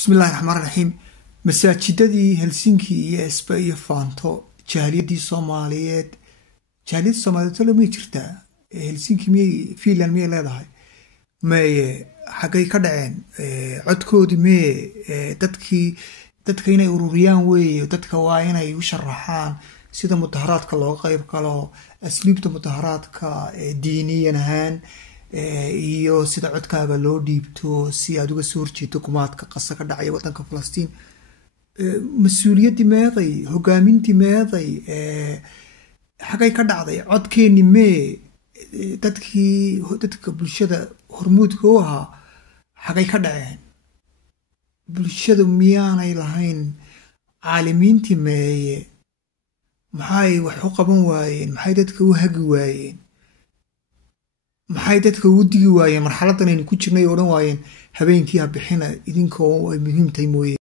بسم الله الرحمن الرحيم. مساجددii Helsinki iyo Espa iyo Fanto jaaliyadii Soomaaliyeed jaaliyad Soomaaliyeed lama jirtaa Helsinki miyay Finland miyay leedahay may xagay ka dhaceen codkoodi may dadka inay ururiyaan weey dadka waa inay u sharaxaan sida mudaharaadka looga qayb galo asliibta mudaharaadka diiniyan ahaan iyo sida codkaaga loo dhiibto si aad uga soo horjeedo kumaadka qasa ka dhacay wadanka Falastiin mas'uuliyadii meeday hogaamintii meeday xagay ka dhacday codkeeni mee dadka bulshada hormuudka u ahaa xagay ka dhaceen bulshada miyaanay lahayn caalimiintii meeye maxay wax u qaban waayeen maxay dadka u hagi waayeen maxay dadka u digi waayeen marxaladan aynu ku jirnay oo dhan waayeen habeenkii bixina idinkoo ay muhiim tahay mooyee